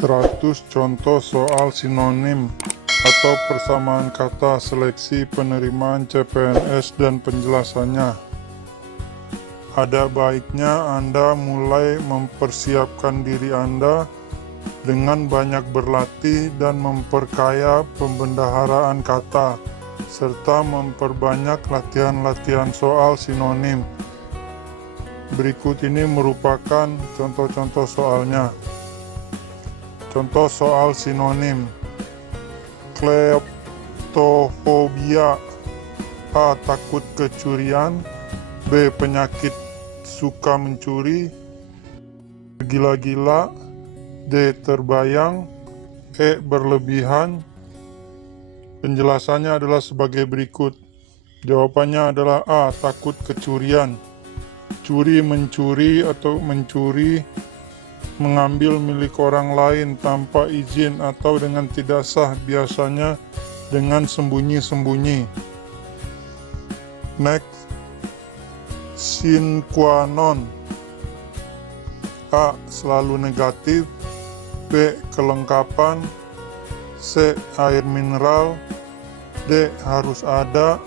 100 contoh soal sinonim atau persamaan kata seleksi penerimaan CPNS dan penjelasannya. Ada baiknya Anda mulai mempersiapkan diri Anda dengan banyak berlatih dan memperkaya pembendaharaan kata, serta memperbanyak latihan-latihan soal sinonim. Berikut ini merupakan contoh-contoh soalnya. Contoh soal sinonim: kleptofobia. A. Takut kecurian. B. Penyakit suka mencuri. Gila-gila. D. Terbayang. E. Berlebihan. Penjelasannya adalah sebagai berikut. Jawabannya adalah A. Takut kecurian. Curi, mencuri atau mencuri, mengambil milik orang lain tanpa izin atau dengan tidak sah, biasanya dengan sembunyi-sembunyi. Next, sine qua non. A. Selalu negatif. B. Kelengkapan. C. Air mineral. D. Harus ada.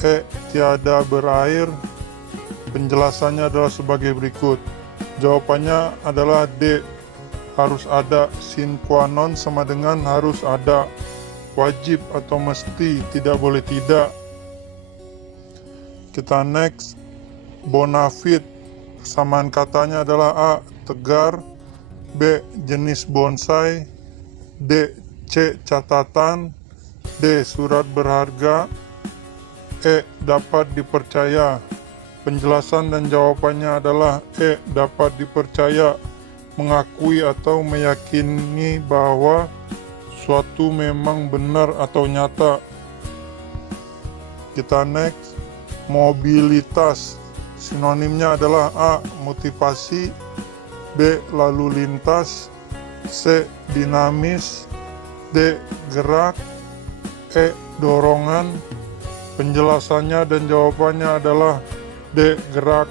E. Tiada berair. Penjelasannya adalah sebagai berikut. Jawabannya adalah D. Harus ada. Sine qua non sama dengan harus ada. Wajib atau mesti, tidak boleh tidak. Kita next. Bonafide. Persamaan katanya adalah A. Tegar. B. Jenis bonsai. D. C. Catatan. D. Surat berharga. E. Dapat dipercaya. Penjelasan dan jawabannya adalah E. Dapat dipercaya, mengakui atau meyakini bahwa suatu memang benar atau nyata. Kita next. Mobilitas. Sinonimnya adalah A. Motivasi. B. Lalu lintas. C. Dinamis. D. Gerak. E. Dorongan. Penjelasannya dan jawabannya adalah D. Gerak.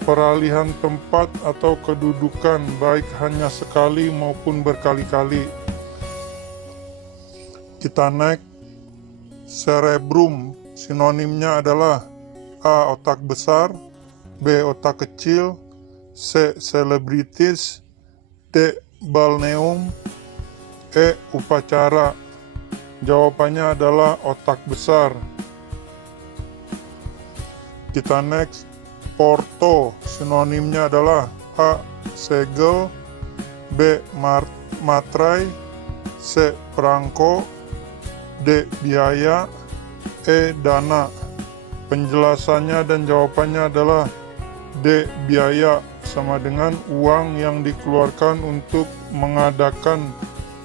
Peralihan tempat atau kedudukan, baik hanya sekali maupun berkali-kali. Kita next. Cerebrum. Sinonimnya adalah A. Otak besar. B. Otak kecil. C. Selebritis. D. Balneum. E. Upacara. Jawabannya adalah otak besar. Kita next. Porto. Sinonimnya adalah A. Segel. B. Matrai. C. Perangko. D. Biaya. E. Dana. Penjelasannya dan jawabannya adalah D. Biaya, sama dengan uang yang dikeluarkan untuk mengadakan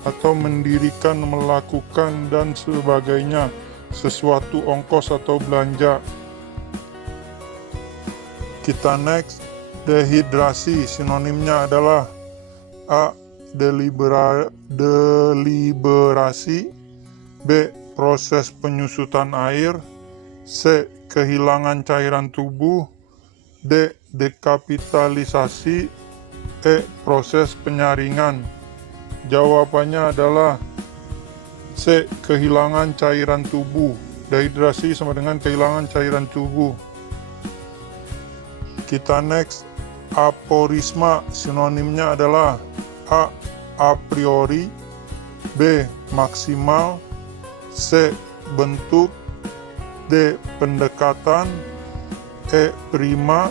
atau mendirikan, melakukan, dan sebagainya, sesuatu ongkos atau belanja. Kita next. Dehidrasi. Sinonimnya adalah A. Deliberasi. B. Proses penyusutan air. C. Kehilangan cairan tubuh. D. Dekapitalisasi. E. Proses penyaringan. Jawabannya adalah C. Kehilangan cairan tubuh. Dehidrasi sama dengan kehilangan cairan tubuh. Kita next. Aforisma. Sinonimnya adalah A. A priori. B. Maksimal. C. Bentuk. D. Pendekatan. E. Prima.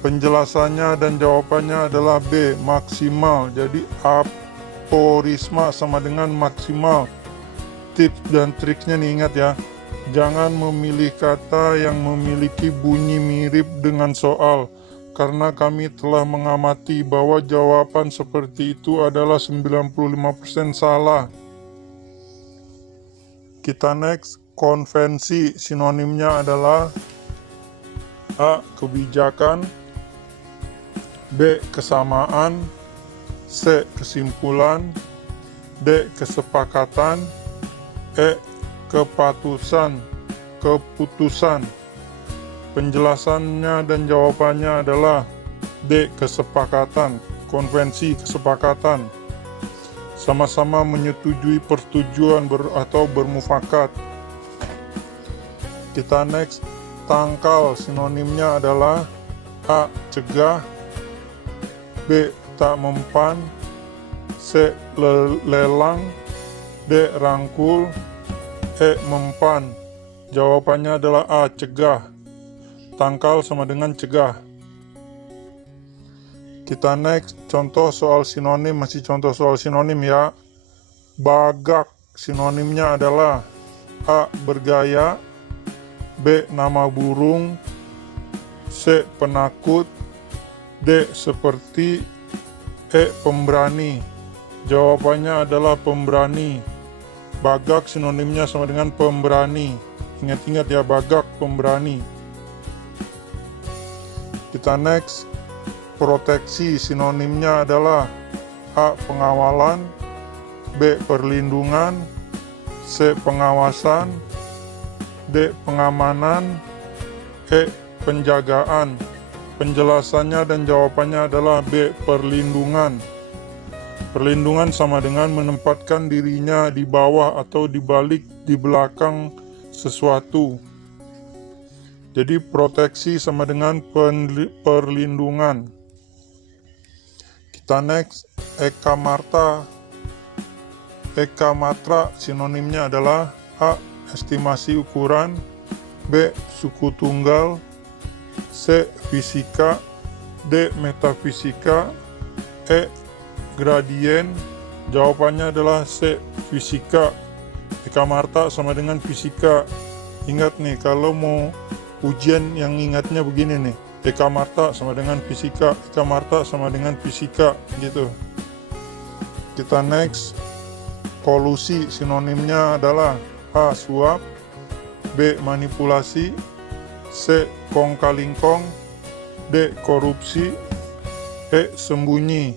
Penjelasannya dan jawabannya adalah B. Maksimal. Jadi aforisma sama dengan maksimal. Tips dan triknya nih, ingat ya. Jangan memilih kata yang memiliki bunyi mirip dengan soal, karena kami telah mengamati bahwa jawaban seperti itu adalah 95% salah. Kita next. Konvensi. Sinonimnya adalah A. Kebijakan. B. Kesamaan. C. Kesimpulan. D. Kesepakatan. E. Keputusan. Penjelasannya dan jawabannya adalah D. Kesepakatan. Konvensi kesepakatan. sama-sama menyetujui persetujuan atau bermufakat. Kita next, tangkal sinonimnya adalah A. Cegah, B. Tak mempan, C. Lelang, D. Rangkul, E. Mempan. Jawabannya adalah A. Cegah. Tangkal sama dengan cegah. Kita next, contoh soal sinonim, masih contoh soal sinonim ya. Bagak sinonimnya adalah A. Bergaya, B. Nama burung, C. Penakut, D. Seperti, E. Pemberani. Jawabannya adalah pemberani. Bagak sinonimnya sama dengan pemberani. Ingat-ingat ya, bagak pemberani. Kita next, proteksi sinonimnya adalah A. Pengawalan, B. Perlindungan, C. Pengawasan, D. Pengamanan, E. Penjagaan. Penjelasannya dan jawabannya adalah B. Perlindungan. Perlindungan sama dengan menempatkan dirinya di bawah atau di balik, di belakang sesuatu. Jadi proteksi sama dengan perlindungan. Kita next, Eka Marta. Eka Matra sinonimnya adalah A. Estimasi ukuran, B. Suku tunggal, C. Fisika, D. Metafisika, E. Gradien. Jawabannya adalah C. Fisika. Eka Marta sama dengan fisika. Ingat nih, kalau mau ujian yang ingatnya begini nih, Eka Marta sama dengan fisika, Eka Marta sama dengan fisika, gitu. Kita next, kolusi sinonimnya adalah A. Suap, B. Manipulasi, C. Kong kali kong, D. Korupsi, E. Sembunyi.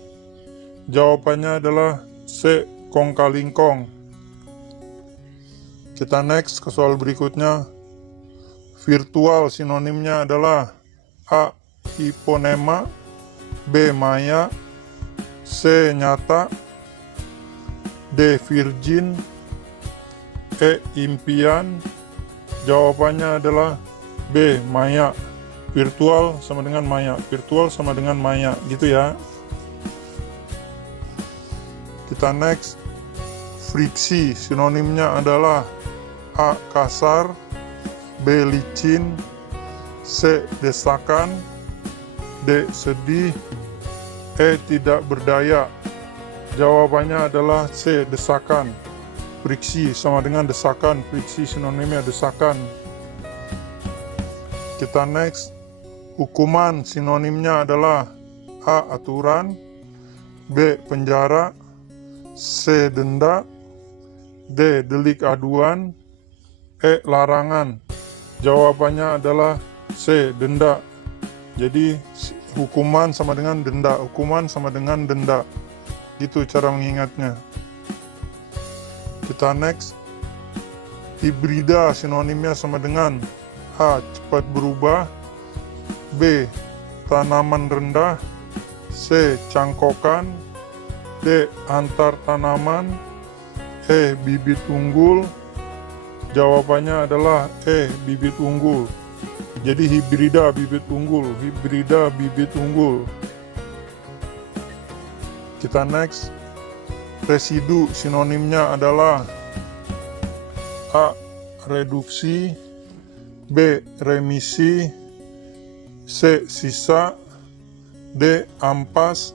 Jawabannya adalah C. Kong kali kong. Kita next ke soal berikutnya. Virtual sinonimnya adalah A. Hiponema, B. Maya, C. Nyata, D. Virgin, E. Impian. Jawabannya adalah B. Maya. Virtual sama dengan maya. Virtual sama dengan maya, gitu ya. Kita next, friksi sinonimnya adalah A. Kasar, B. Licin, C. Desakan, D. Sedih, E. Tidak berdaya. Jawabannya adalah C. Desakan. Friksi sama dengan desakan. Friksi sinonimnya desakan. Kita next, hukuman sinonimnya adalah A. Aturan, B. Penjara, C. Denda, D. Delik aduan, E. Larangan. Jawabannya adalah C. Denda. Jadi hukuman sama dengan denda, hukuman sama dengan denda. Gitu cara mengingatnya. Kita next, hibrida sinonimnya sama dengan A. Cepat berubah, B. Tanaman rendah, C. Cangkokan, D. Antar tanaman, E. Bibit unggul. Jawabannya adalah E. Bibit unggul. Jadi hibrida bibit unggul, hibrida bibit unggul. Kita next, residu sinonimnya adalah A. Reduksi, B. Remisi, C. Sisa, D. Ampas,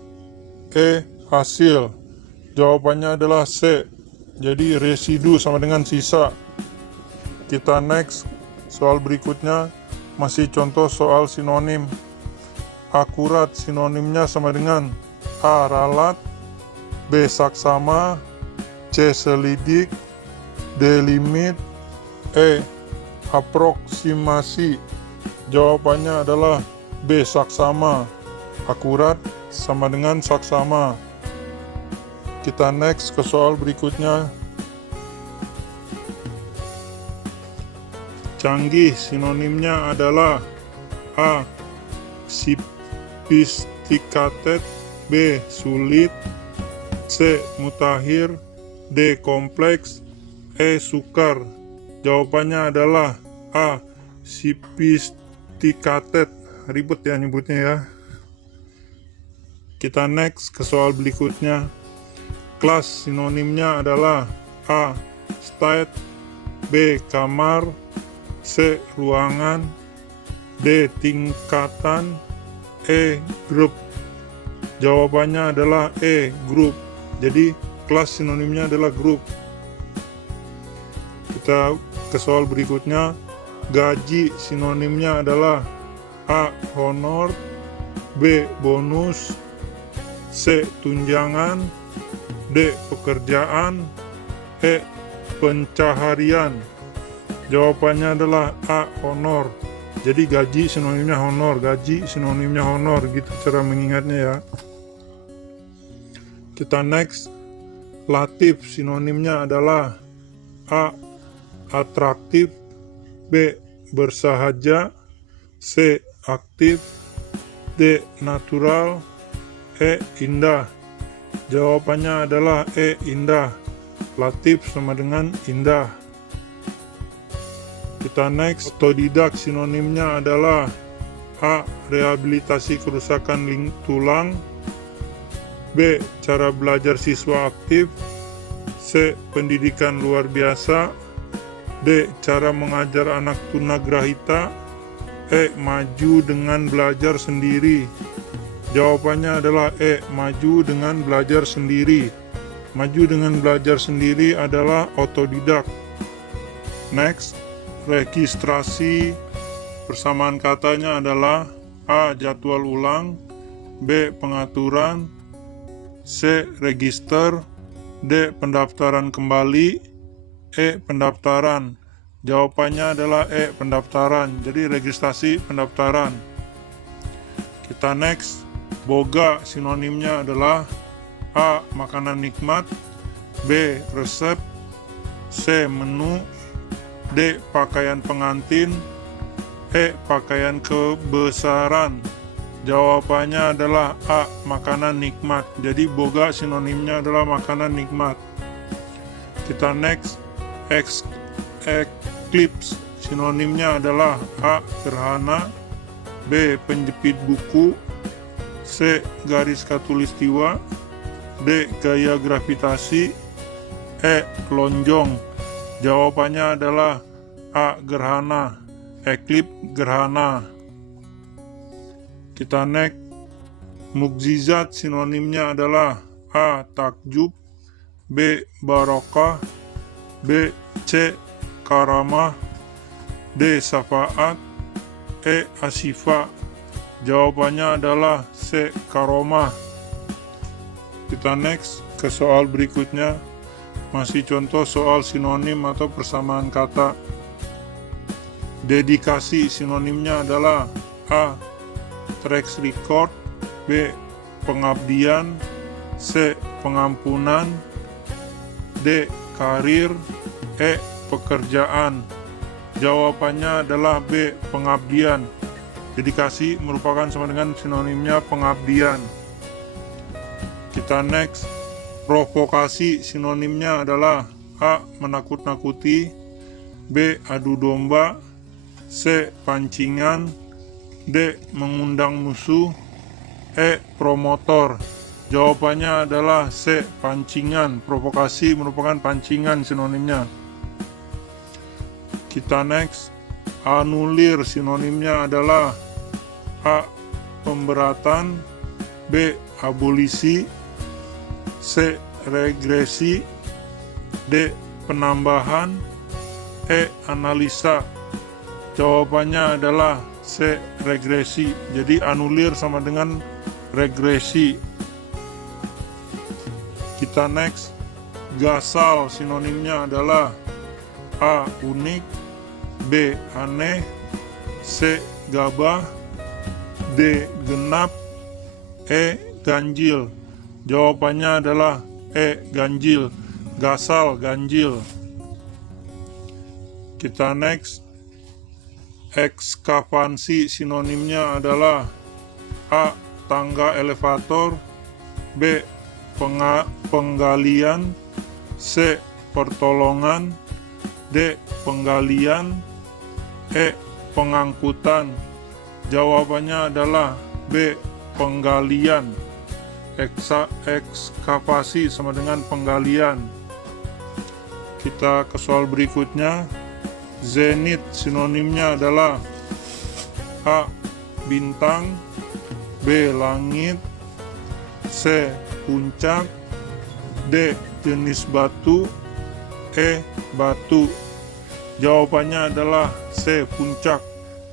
E. Hasil. Jawabannya adalah C. Jadi residu sama dengan sisa. Kita next, soal berikutnya masih contoh soal sinonim. Akurat sinonimnya sama dengan A. Ralat, B. Saksama, C. Selidik, D. Limit, E. Aproksimasi. Jawabannya adalah B. Saksama. Akurat sama dengan saksama. Kita next ke soal berikutnya. Canggih sinonimnya adalah A. Sophisticated, B. Sulit, C. Mutakhir. D. Kompleks. E. Sukar. Jawabannya adalah A. Sophisticated. Ribet ya nyebutnya ya. Kita next ke soal berikutnya. Kelas sinonimnya adalah A. State. B. Kamar. C. Ruangan. D. Tingkatan. E. Grup. Jawabannya adalah E. Grup. Jadi kelas sinonimnya adalah grup. Kita ke soal berikutnya. Gaji sinonimnya adalah A. Honor. B. Bonus. C. Tunjangan. D. Pekerjaan. E. Pencaharian. Jawabannya adalah A. Honor. Jadi gaji sinonimnya honor, gaji sinonimnya honor, gitu cara mengingatnya ya. Kita next. Latif sinonimnya adalah A. Atraktif. B. Bersahaja. C. Aktif. D. Natural. E. Indah. Jawabannya adalah E. Indah. Latif sama dengan indah. Kita next. Otodidak sinonimnya adalah A. Rehabilitasi kerusakan tulang. B. Cara belajar siswa aktif. C. Pendidikan luar biasa. D. Cara mengajar anak tunagrahita. E. Maju dengan belajar sendiri. Jawabannya adalah E. Maju dengan belajar sendiri. Maju dengan belajar sendiri adalah otodidak. Next. Registrasi. Persamaan katanya adalah A. Jadwal ulang. B. Pengaturan. C. Register. D. Pendaftaran kembali. E. Pendaftaran. Jawabannya adalah E. Pendaftaran. Jadi registrasi pendaftaran. Kita next. Boga sinonimnya adalah A. Makanan nikmat. B. Resep. C. Menu. D. Pakaian pengantin. E. Pakaian kebesaran. Jawabannya adalah A. Makanan nikmat. Jadi boga sinonimnya adalah makanan nikmat. Kita next. Eclipse sinonimnya adalah A. Gerhana. B. Penjepit buku. C. Garis khatulistiwa. D. Gaya gravitasi. E. Lonjong. Jawabannya adalah A. Gerhana. Eclipse gerhana. Kita next. Mukjizat sinonimnya adalah A. Takjub. B. Barokah. B. C. Karamah. D. Syafaat. E. Asyifa. Jawabannya adalah C. Karomah. Kita next ke soal berikutnya. Masih contoh soal sinonim atau persamaan kata. Dedikasi sinonimnya adalah A. Track record. B. Pengabdian. C. Pengampunan. D. Karir. E. Pekerjaan. Jawabannya adalah B. Pengabdian. Dedikasi merupakan sama dengan sinonimnya pengabdian. Kita next. Provokasi sinonimnya adalah A. Menakut-nakuti. B. Adu domba. C. Pancingan. D. Mengundang musuh. E. Promotor. Jawabannya adalah C. Pancingan. Provokasi merupakan pancingan sinonimnya. Kita next. Anulir sinonimnya adalah A. Pemberatan. B. Abolisi. C. Regresi. D. Penambahan. E. Analisa. Jawabannya adalah C. Regresi. Jadi anulir sama dengan regresi. Kita next. Gasal sinonimnya adalah A. Unik. B. Aneh. C. Gabah. D. Genap. E. Ganjil. Jawabannya adalah E. Ganjil. Gasal, ganjil. Kita next. Ekskavansi sinonimnya adalah A. Tangga elevator. B. penggalian, C. pertolongan, D. penggalian, E. pengangkutan. Jawabannya adalah B. penggalian. Ekskavasi sama dengan penggalian. Kita ke soal berikutnya. Zenit sinonimnya adalah A. bintang, B. langit, C. puncak, D. jenis batu, E. batu. Jawabannya adalah C. puncak.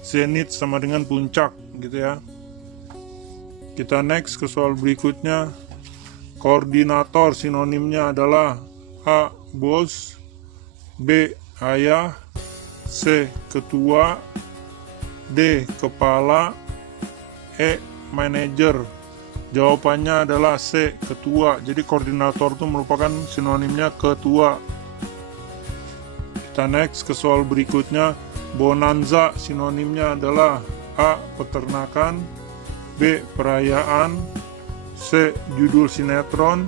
Zenit sama dengan puncak gitu ya. Kita next ke soal berikutnya. Koordinator sinonimnya adalah A. bos, B. ayah, C. ketua, D. kepala, E. manajer. Jawabannya adalah C. ketua. Jadi koordinator itu merupakan sinonimnya ketua. Kita next ke soal berikutnya. Bonanza sinonimnya adalah A. peternakan, B. perayaan, C. judul sinetron,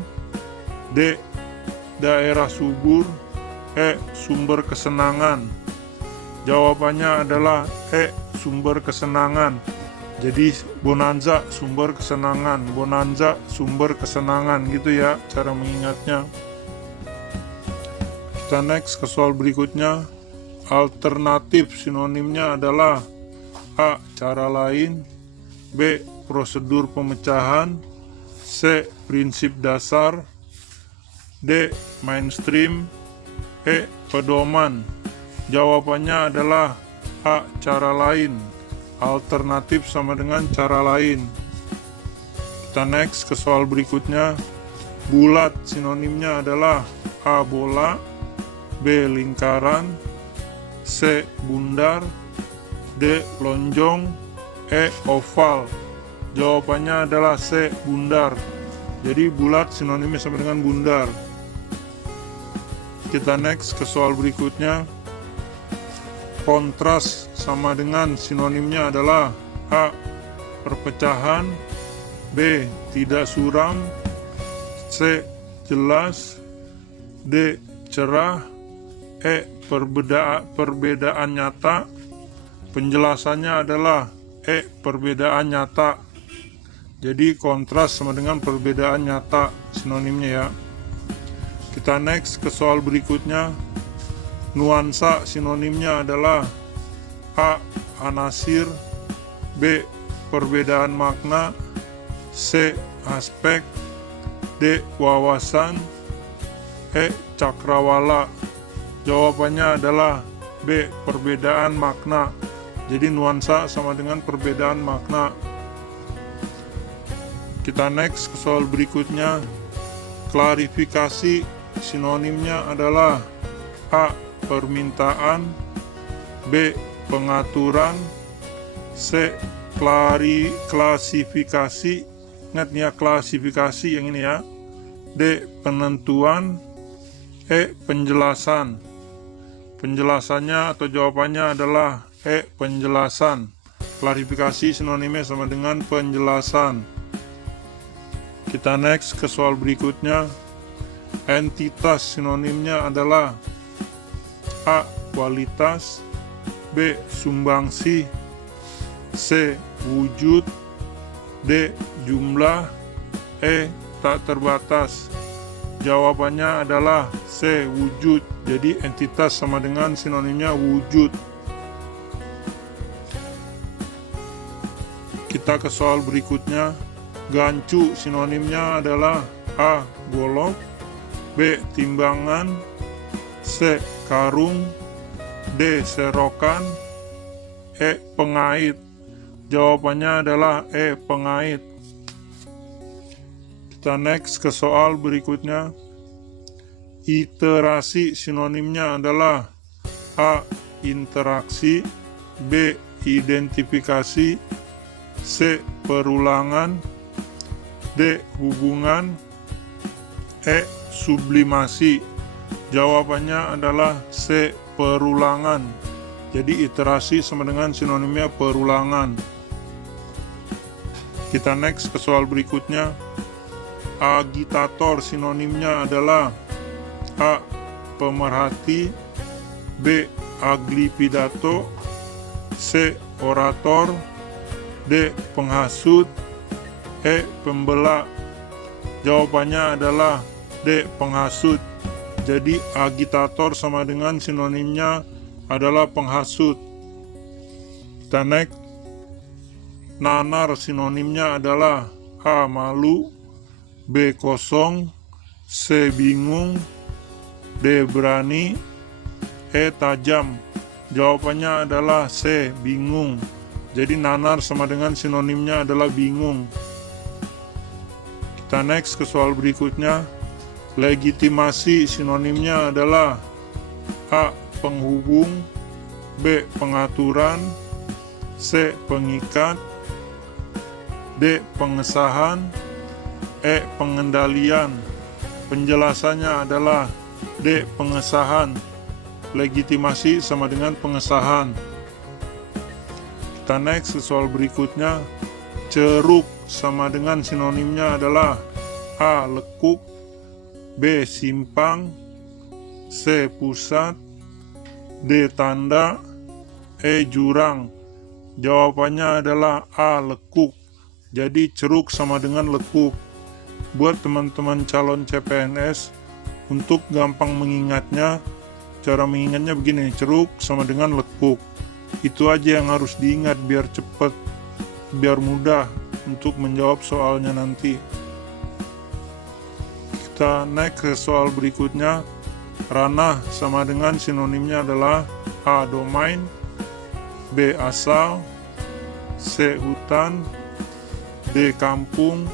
D. daerah subur, E. sumber kesenangan. Jawabannya adalah E. sumber kesenangan. Jadi bonanza sumber kesenangan, bonanza sumber kesenangan gitu ya cara mengingatnya. Kita next ke soal berikutnya. Alternatif sinonimnya adalah A. cara lain, B. prosedur pemecahan, C. prinsip dasar, D. mainstream, E. pedoman. Jawabannya adalah A. cara lain. Alternatif sama dengan cara lain. Kita next ke soal berikutnya. Bulat sinonimnya adalah A. bola, B. lingkaran, C. bundar, D. lonjong, E. oval. Jawabannya adalah C. bundar. Jadi bulat sinonimnya sama dengan bundar. Kita next ke soal berikutnya. Kontras sama dengan sinonimnya adalah A. perpecahan, B. tidak suram, C. jelas, D. cerah, E. perbedaan nyata. Penjelasannya adalah E. perbedaan nyata. Jadi kontras sama dengan perbedaan nyata sinonimnya ya. Kita next ke soal berikutnya. Nuansa sinonimnya adalah A. anasir, B. perbedaan makna, C. aspek, D. wawasan, E. cakrawala. Jawabannya adalah B. perbedaan makna. Jadi nuansa sama dengan perbedaan makna. Kita next ke soal berikutnya. Klarifikasi sinonimnya adalah A. permintaan, B. pengaturan, C. klasifikasi. Ingat nih ya, klasifikasi yang ini ya. D. penentuan, E. penjelasan. Penjelasannya atau jawabannya adalah E. penjelasan. Klarifikasi sinonimnya sama dengan penjelasan. Kita next ke soal berikutnya. Entitas sinonimnya adalah A. kualitas, B. sumbangsi, C. wujud, D. jumlah, E. tak terbatas. Jawabannya adalah C. wujud. Jadi entitas sama dengan sinonimnya wujud. Kita ke soal berikutnya. Gancu sinonimnya adalah A. golok, B. timbangan, C. karung, D. serokan, E. pengait. Jawabannya adalah E. pengait. Kita next ke soal berikutnya. Iterasi sinonimnya adalah A. interaksi, B. identifikasi, C. perulangan, D. hubungan, E. sublimasi. Jawabannya adalah C. perulangan. Jadi iterasi sama dengan sinonimnya perulangan. Kita next ke soal berikutnya. Agitator sinonimnya adalah A. Pemerhati, B. Ahli pidato, C. Orator, D. Penghasut, E. Pembela. Jawabannya adalah D. Penghasut. Jadi agitator sama dengan sinonimnya adalah penghasut. Kita next. Nanar sinonimnya adalah A. Malu, B. Kosong, C. Bingung, D. Berani, E. Tajam. Jawabannya adalah C. Bingung. Jadi nanar sama dengan sinonimnya adalah bingung. Kita next ke soal berikutnya. Legitimasi sinonimnya adalah A. Penghubung, B. Pengaturan, C. Pengikat, D. Pengesahan, E. Pengendalian. Penjelasannya adalah D. Pengesahan. Legitimasi sama dengan pengesahan. Kita next ke soal berikutnya. Ceruk sama dengan sinonimnya adalah A. Lekuk, B. Simpang, C. Pusat, D. Tanda, E. Jurang. Jawabannya adalah A. Lekuk. Jadi ceruk sama dengan lekuk. Buat teman-teman calon CPNS, untuk gampang mengingatnya, cara mengingatnya begini, ceruk sama dengan lekuk. Itu aja yang harus diingat biar cepat, biar mudah untuk menjawab soalnya nanti. Kita naik ke soal berikutnya. Ranah sama dengan sinonimnya adalah A. Domain, B. Asal, C. Hutan, D. Kampung,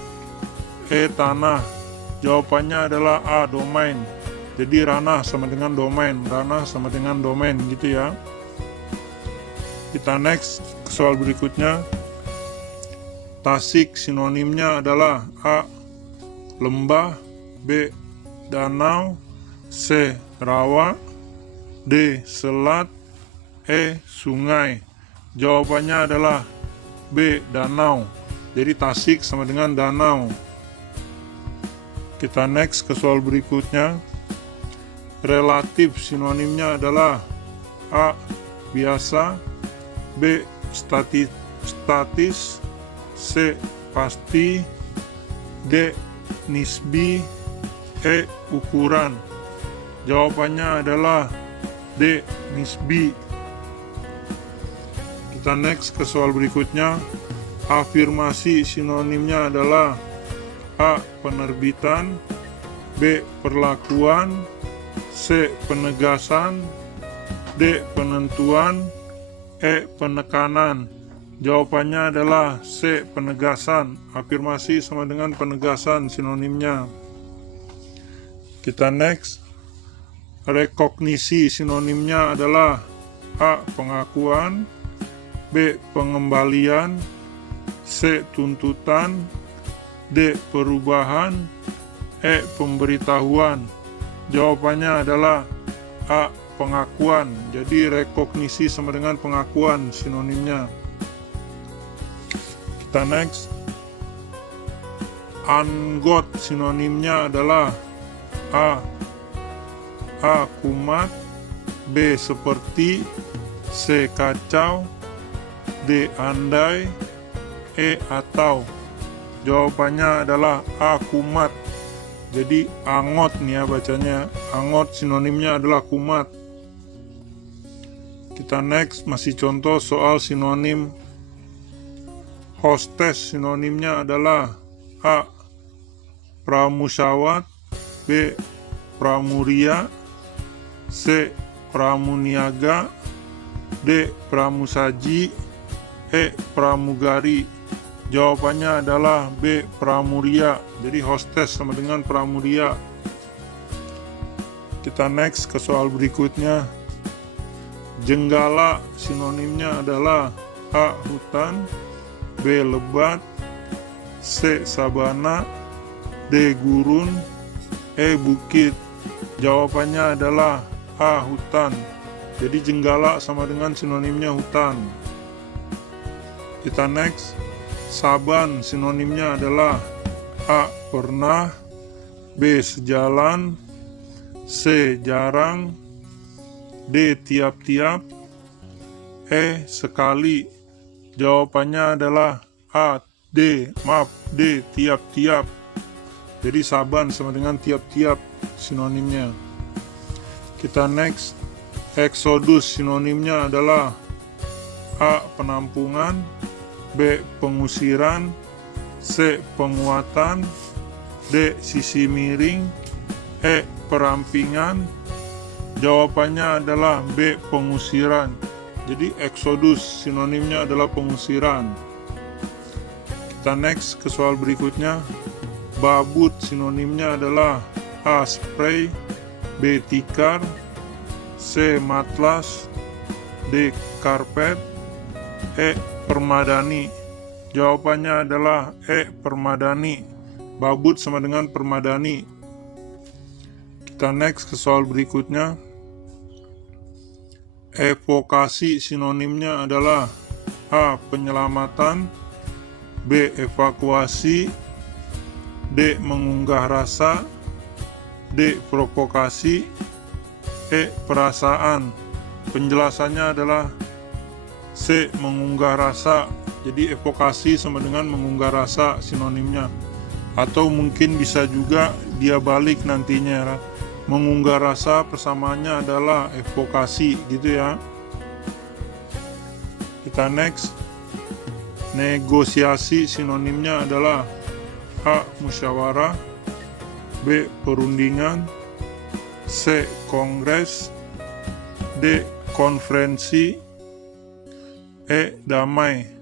E. Tanah. Jawabannya adalah A. Domain. Jadi ranah sama dengan domain, ranah sama dengan domain gitu ya. Kita next ke soal berikutnya. Tasik sinonimnya adalah A. Lembah, B. Danau, C. Rawa, D. Selat, E. Sungai. Jawabannya adalah B. Danau. Jadi Tasik sama dengan danau. Kita next ke soal berikutnya. Relatif sinonimnya adalah A. Biasa, B. Statis, C. Pasti, D. Nisbi, E. Ukuran. Jawabannya adalah D. Nisbi. Kita next ke soal berikutnya. Afirmasi sinonimnya adalah A. Penerbitan, B. Perlakuan, C. Penegasan, D. Penentuan, E. Penekanan. Jawabannya adalah C. Penegasan. Afirmasi sama dengan penegasan sinonimnya. Kita next. Rekognisi sinonimnya adalah A. Pengakuan, B. Pengembalian, C. Tuntutan, D. Perubahan, E. Pemberitahuan. Jawabannya adalah A. Pengakuan. Jadi rekognisi sama dengan pengakuan sinonimnya. Kita next. Anggot sinonimnya adalah A. Kumat, B. Seperti, C. Kacau, D. Andai, E. Atau. Jawabannya adalah A. Kumat. Jadi angot nih ya bacanya. Angot sinonimnya adalah kumat. Kita next, masih contoh soal sinonim. Hostess sinonimnya adalah A. Pramusyawat, B. Pramuria, C. Pramuniaga, D. Pramusaji, E. Pramugari. Jawabannya adalah B. Pramuria. Jadi hostess sama dengan pramuria. Kita next ke soal berikutnya. Jenggala sinonimnya adalah A. Hutan, B. Lebat, C. Sabana, D. Gurun, E. Bukit. Jawabannya adalah A. Hutan. Jadi jenggala sama dengan sinonimnya hutan. Kita next. Saban sinonimnya adalah A. Pernah, B. Sejalan, C. Jarang, D. Tiap-tiap, E. Sekali. Jawabannya adalah D. Tiap-tiap. Jadi saban sama dengan tiap-tiap sinonimnya. Kita next. Exodus sinonimnya adalah A. Penampungan, B. Pengusiran, C. Penguatan, D. Sisi miring, E. Perampingan. Jawabannya adalah B. Pengusiran. Jadi Exodus sinonimnya adalah pengusiran. Kita next ke soal berikutnya. Babut sinonimnya adalah A. Spray, B. Tikar, C. Matlas, D. Karpet, E. Permadani. Jawabannya adalah E. Permadani. Babut sama dengan permadani. Kita next ke soal berikutnya. Evokasi sinonimnya adalah A. Penyelamatan, B. Evakuasi, D. Mengunggah rasa, D. Provokasi, E. Perasaan. Penjelasannya adalah C. Mengunggah rasa. Jadi evokasi sama dengan mengunggah rasa sinonimnya. Atau mungkin bisa juga dia balik nantinya. Mengunggah rasa persamaannya adalah evokasi gitu ya. Kita next. Negosiasi sinonimnya adalah A. Musyawarah, B. Perundingan, C. Kongres, D. Konferensi, E. Damai.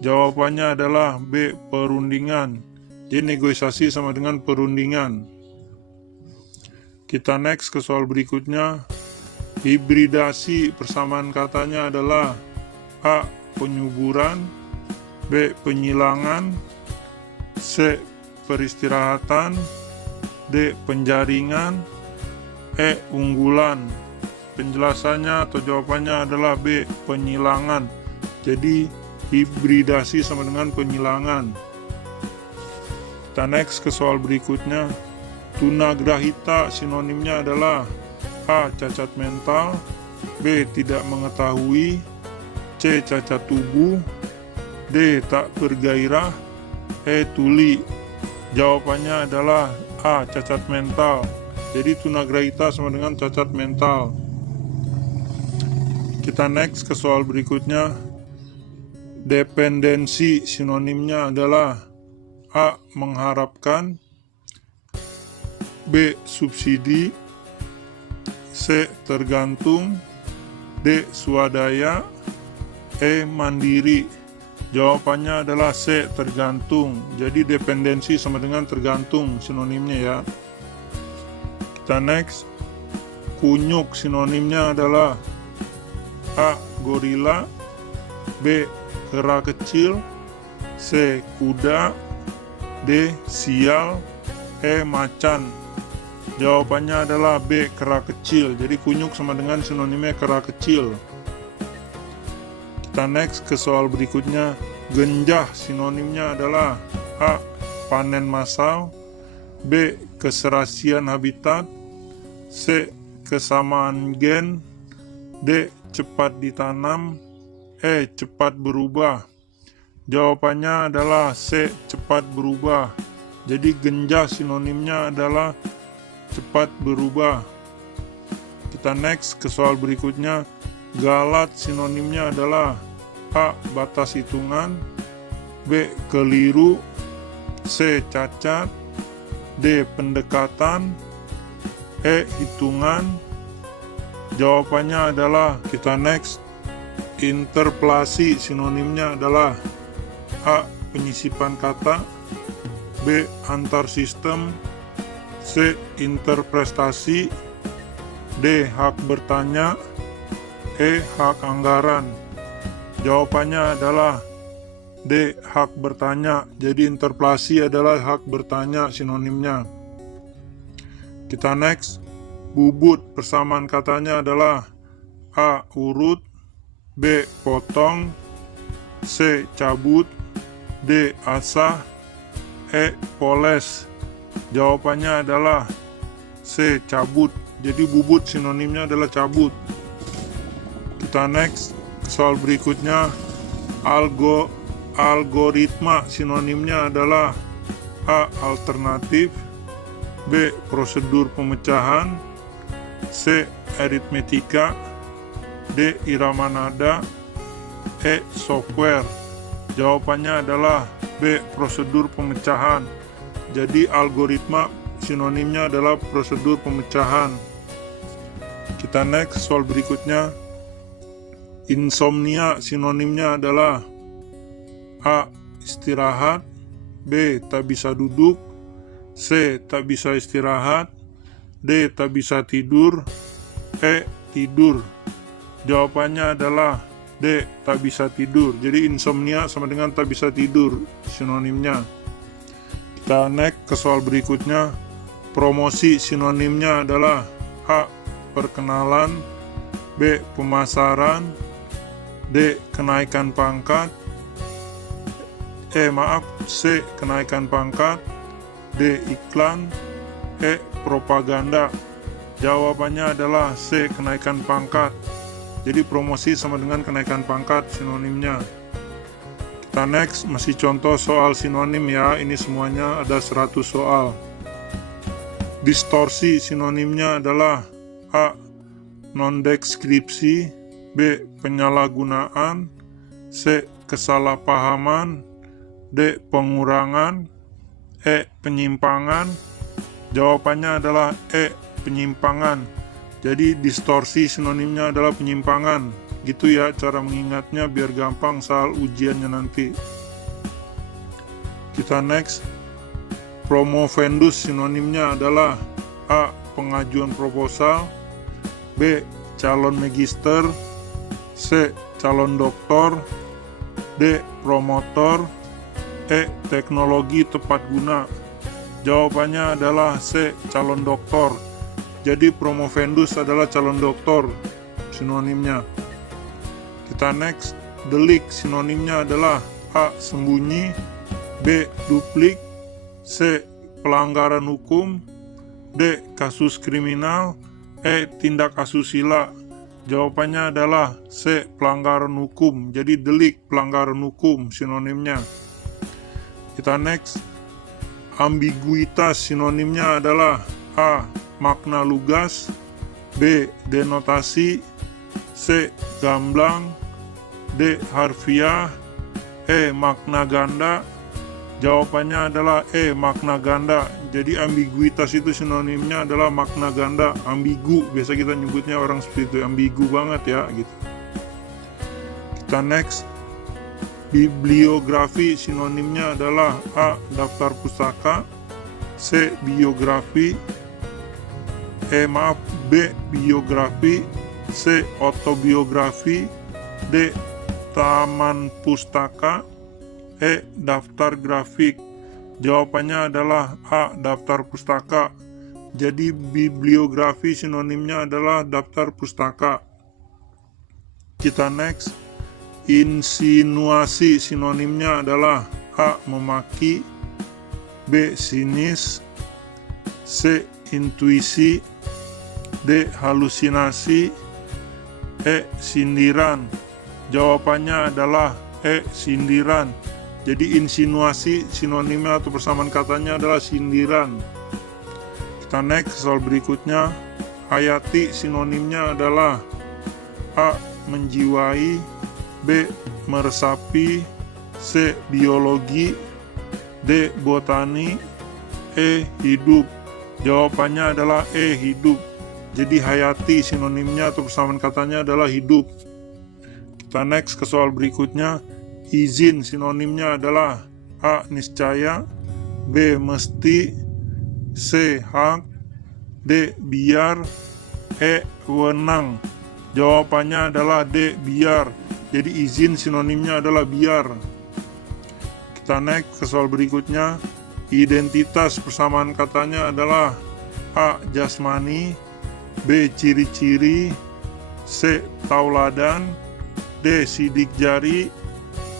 Jawabannya adalah B. Perundingan. Jadi negosiasi sama dengan perundingan. Kita next ke soal berikutnya. Hibridasi persamaan katanya adalah A. Penyuburan, B. Penyilangan, C. Peristirahatan, D. Penjaringan, E. Unggulan. Penjelasannya atau jawabannya adalah B. Penyilangan. Jadi hibridasi sama dengan penyilangan. Kita next ke soal berikutnya. Tunagrahita sinonimnya adalah A. Cacat mental, B. Tidak mengetahui, C. Cacat tubuh, D. Tak bergairah, E. Tuli. Jawabannya adalah A. Cacat mental. Jadi tunagrahita sama dengan cacat mental. Kita next ke soal berikutnya. Dependensi sinonimnya adalah A. Mengharapkan, B. Subsidi, C. Tergantung, D. Swadaya, E. Mandiri. Jawabannya adalah C. Tergantung. Jadi dependensi sama dengan tergantung sinonimnya ya. Kita next. Kunyuk sinonimnya adalah A. Gorila, B. Kera kecil, C. Kuda, D. Sial, E. Macan. Jawabannya adalah B. Kera kecil. Jadi kunyuk sama dengan sinonimnya kera kecil. Kita next ke soal berikutnya. Genjah sinonimnya adalah A. Panen massal, B. Keserasian habitat, C. Kesamaan gen, D. Cepat ditanam, E. Cepat berubah. Jawabannya adalah C. Cepat berubah. Jadi genjah sinonimnya adalah cepat berubah. Kita next ke soal berikutnya. Galat sinonimnya adalah A. Batas hitungan, B. Keliru, C. Cacat, D. Pendekatan, E. Hitungan. Jawabannya adalah kita next. Interpelasi sinonimnya adalah A. Penyisipan kata, B. Antar sistem, C. Interprestasi, D. Hak bertanya, E. Hak anggaran. Jawabannya adalah D. Hak bertanya. Jadi interpelasi adalah hak bertanya sinonimnya. Kita next. Bubut persamaan katanya adalah A. Urut, B. Potong, C. Cabut, D. Asah, E. Poles. Jawabannya adalah C. Cabut. Jadi bubut sinonimnya adalah cabut. Kita next ke soal berikutnya. Algoritma sinonimnya adalah A. Alternatif, B. Prosedur pemecahan, C. Aritmetika, D. Irama nada, E. Software. Jawabannya adalah B. Prosedur pemecahan. Jadi algoritma sinonimnya adalah prosedur pemecahan. Kita next soal berikutnya. Insomnia sinonimnya adalah A. Istirahat, B. Tak bisa duduk, C. Tak bisa istirahat, D. Tak bisa tidur, E. Tidur. Jawabannya adalah D. Tak bisa tidur. Jadi insomnia sama dengan tak bisa tidur sinonimnya. Kita next ke soal berikutnya. Promosi sinonimnya adalah A. Perkenalan, B. Pemasaran, D. Kenaikan pangkat, C. Kenaikan pangkat, D. Iklan, E. Propaganda. Jawabannya adalah C. Kenaikan pangkat. Jadi promosi sama dengan kenaikan pangkat sinonimnya. Kita next, masih contoh soal sinonim ya. Ini semuanya ada 100 soal. Distorsi sinonimnya adalah A. Non-deskripsi, B. Penyalahgunaan, C. Kesalahpahaman, D. Pengurangan, E. Penyimpangan. Jawabannya adalah E. Penyimpangan. Jadi distorsi sinonimnya adalah penyimpangan. Gitu ya cara mengingatnya biar gampang soal ujiannya nanti. Kita next. Promovendus sinonimnya adalah A. Pengajuan proposal, B. Calon magister, C. Calon doktor, D. Promotor, E. Teknologi tepat guna. Jawabannya adalah C. Calon doktor. Jadi promovendus adalah calon doktor sinonimnya. Kita next. Delik sinonimnya adalah A. Sembunyi, B. Duplik, C. Pelanggaran hukum, D. Kasus kriminal, E. Tindak asusila. Jawabannya adalah C. Pelanggaran hukum. Jadi delik pelanggaran hukum sinonimnya. Kita next. Ambiguitas sinonimnya adalah A. Makna lugas, B. Denotasi, C. Gamblang, D. Harfiah, E. Makna ganda. Jawabannya adalah E. Makna ganda. Jadi ambiguitas itu sinonimnya adalah makna ganda. Ambigu, biasa kita nyebutnya orang seperti itu. Ambigu banget ya gitu. Kita next. Bibliografi sinonimnya adalah A. Daftar pustaka, C. Biografi, B. Biografi, C. Autobiografi, D. Taman pustaka, E. Daftar grafik. Jawabannya adalah A. Daftar pustaka. Jadi bibliografi sinonimnya adalah daftar pustaka. Kita next. Insinuasi sinonimnya adalah A. Memaki, B. Sinis, C. Intuisi, D. Halusinasi, E. Sindiran. Jawabannya adalah E. Sindiran. Jadi insinuasi sinonimnya atau persamaan katanya adalah sindiran. Kita next soal berikutnya. Hayati sinonimnya adalah A. Menjiwai, B. Meresapi, C. Biologi, D. Botani, E. Hidup. Jawabannya adalah E. Hidup. Jadi hayati sinonimnya atau persamaan katanya adalah hidup. Kita next ke soal berikutnya. Izin sinonimnya adalah A. Niscaya, B. Mesti, C. Hak, D. Biar, E. Wenang. Jawabannya adalah D. Biar. Jadi izin sinonimnya adalah biar. Kita next ke soal berikutnya. Identitas persamaan katanya adalah A. Jasmani, B. Ciri-ciri, C. Tauladan, D. Sidik jari,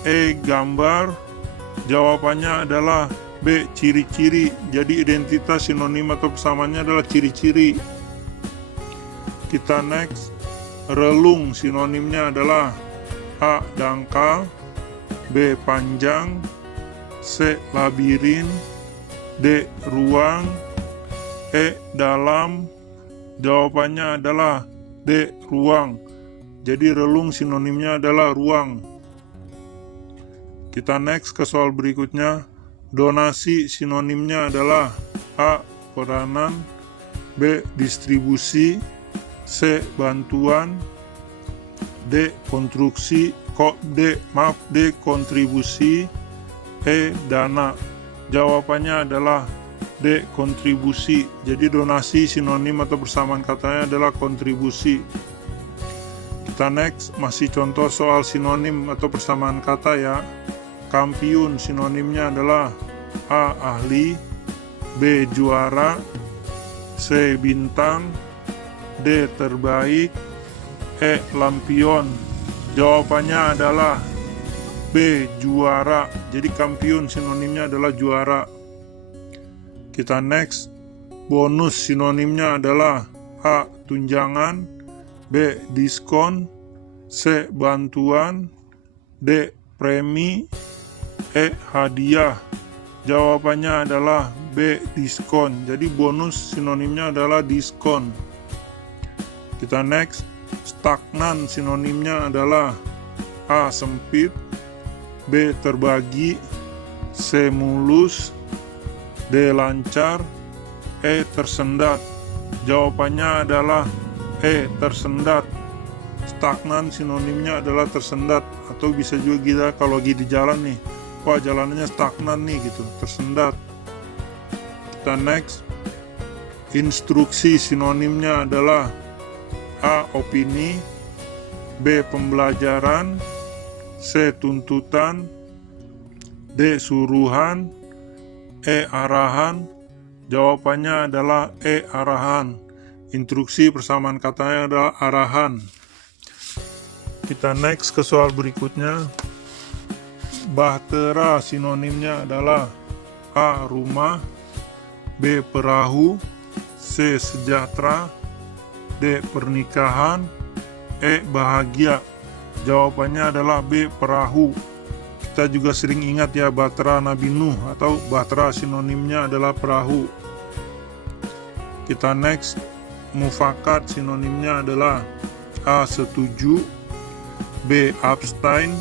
E. Gambar. Jawabannya adalah B. Ciri-ciri. Jadi identitas, sinonim atau persamaannya adalah ciri-ciri. Kita next. Relung, sinonimnya adalah A. Dangkal, B. Panjang, C. Labirin, D. Ruang, E. Dalam. Jawabannya adalah D. Ruang. Jadi relung sinonimnya adalah ruang. Kita next ke soal berikutnya. Donasi sinonimnya adalah A. Peranan, B. Distribusi, C. Bantuan, D. Kontribusi, E. Dana. Jawabannya adalah D. Kontribusi. Jadi donasi sinonim atau persamaan katanya adalah kontribusi. Kita next, masih contoh soal sinonim atau persamaan kata ya. Kampiun sinonimnya adalah A. Ahli, B. Juara, C. Bintang, D. Terbaik, E. Lampion. Jawabannya adalah B. Juara. Jadi kampiun sinonimnya adalah juara. Kita next, bonus sinonimnya adalah A. Tunjangan, B. Diskon, C. Bantuan, D. Premi, E. Hadiah. Jawabannya adalah B. Diskon. Jadi bonus sinonimnya adalah diskon. Kita next, stagnan sinonimnya adalah A. Sempit, B. Terbagi, C. Mulus, D. Lancar, E. Tersendat. Jawabannya adalah E. Tersendat. Stagnan sinonimnya adalah tersendat. Atau bisa juga kita kalau lagi di jalan nih, wah jalanannya stagnan nih gitu, tersendat. Kita next, instruksi sinonimnya adalah A. Opini, B. Pembelajaran, C. Tuntutan, D. Suruhan, E. Arahan. Jawabannya adalah E. Arahan. Instruksi persamaan katanya adalah arahan. Kita next ke soal berikutnya. Bahtera sinonimnya adalah A. Rumah, B. Perahu, C. Sejahtera, D. Pernikahan, E. Bahagia. Jawabannya adalah B. Perahu. Kita juga sering ingat ya Bahtera Nabi Nuh atau Bahtera sinonimnya adalah perahu. Kita next, mufakat sinonimnya adalah A. Setuju, B. Abstain,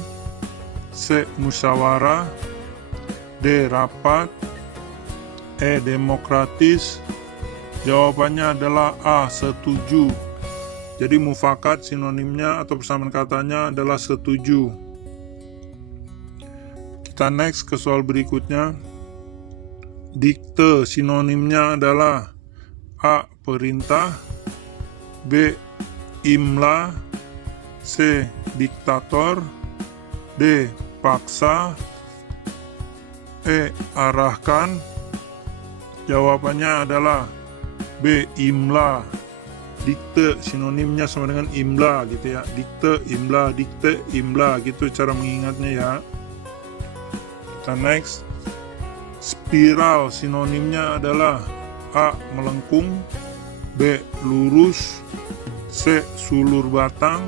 C. Musyawarah, D. Rapat, E. Demokratis. Jawabannya adalah A. Setuju. Jadi mufakat sinonimnya atau persamaan katanya adalah setuju. Kita next ke soal berikutnya. Dikte sinonimnya adalah A. Perintah, B. Imla, C. Diktator, D. Paksa, E. Arahkan. Jawabannya adalah B. Imla. Dikte sinonimnya sama dengan imla gitu ya. Dikte, imla gitu cara mengingatnya ya. Kita next, spiral sinonimnya adalah A. Melengkung, B. Lurus, C. Sulur batang,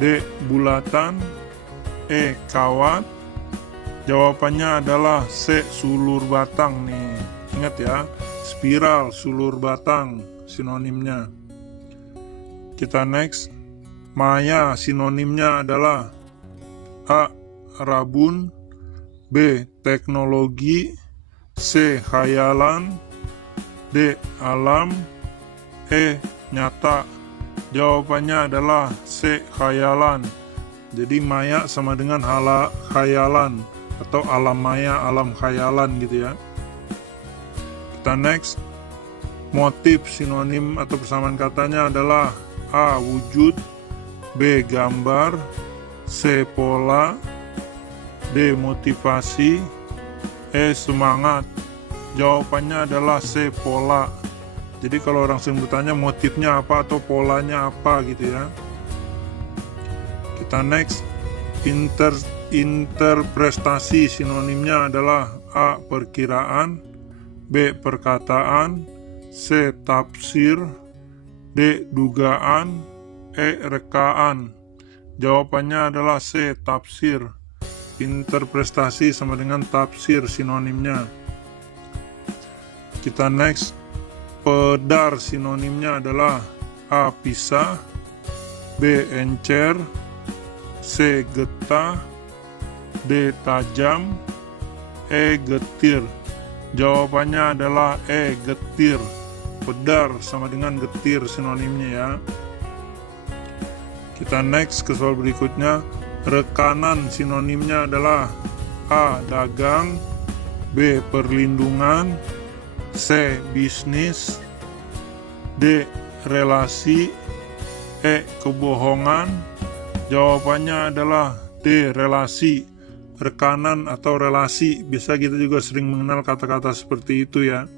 D. Bulatan, E. Kawat. Jawabannya adalah C. Sulur batang nih. Ingat ya, spiral, sulur batang sinonimnya. Kita next, maya sinonimnya adalah A. Rabun, B. Teknologi, C. Khayalan, D. Alam, E. Nyata. Jawabannya adalah C. Khayalan. Jadi maya sama dengan khayalan atau alam maya, alam khayalan gitu ya. Kita next, motif sinonim atau persamaan katanya adalah A. Wujud, B. Gambar, C. Pola, D. Motivasi, E. Semangat. Jawabannya adalah C. Pola. Jadi kalau orang sering bertanya motifnya apa atau polanya apa gitu ya. Kita next, interpretasi sinonimnya adalah A. Perkiraan, B. Perkataan, C. Tafsir, D. Dugaan, E. Rekaan. Jawabannya adalah C. Tafsir. Interpretasi sama dengan tafsir sinonimnya. Kita next. Pedar sinonimnya adalah A. Pisah, B. Encer, C. Getah, D. Tajam, E. Getir. Jawabannya adalah E. Getir. Pedar sama dengan getir sinonimnya ya. Kita next ke soal berikutnya. Rekanan sinonimnya adalah A. Dagang, B. Perlindungan, C. Bisnis, D. Relasi, E. Kebohongan. Jawabannya adalah D. Relasi. Rekanan atau relasi, bisa kita juga sering mengenal kata-kata seperti itu ya.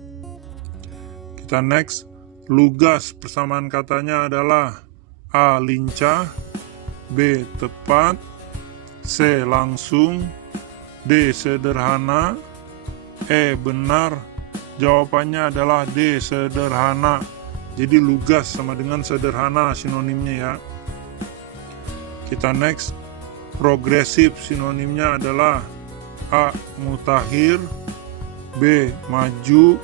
Kita next. Lugas persamaan katanya adalah A. Lincah, B. Tepat, C. Langsung, D. Sederhana, E. Benar. Jawabannya adalah D. Sederhana. Jadi lugas sama dengan sederhana sinonimnya ya. Kita next. Progresif sinonimnya adalah A. Mutakhir, B. Maju,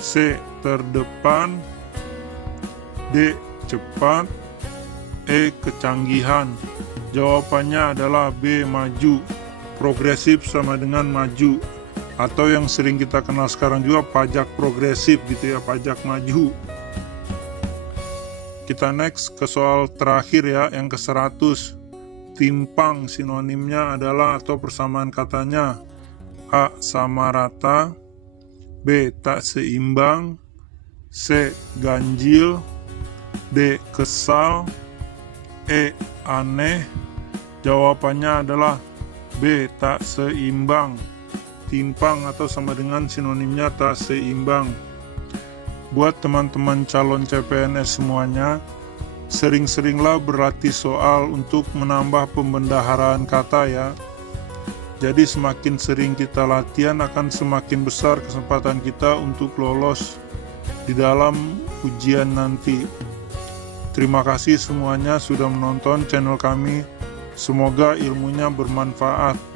C. Terdepan, D. Cepat, E. Kecanggihan. Jawabannya adalah B. Maju. Progresif sama dengan maju, atau yang sering kita kenal sekarang juga pajak progresif gitu ya, pajak maju. Kita next ke soal terakhir ya, yang ke-100. Timpang sinonimnya adalah atau persamaan katanya A. Sama rata, B. Tak seimbang, C. Ganjil, D. Kesal, E. Aneh. Jawabannya adalah B. Tak seimbang. Timpang atau sama dengan sinonimnya tak seimbang. Buat teman-teman calon CPNS semuanya, sering-seringlah berlatih soal untuk menambah pembendaharaan kata ya. Jadi semakin sering kita latihan akan semakin besar kesempatan kita untuk lolos di dalam ujian nanti. Terima kasih semuanya sudah menonton channel kami. Semoga ilmunya bermanfaat.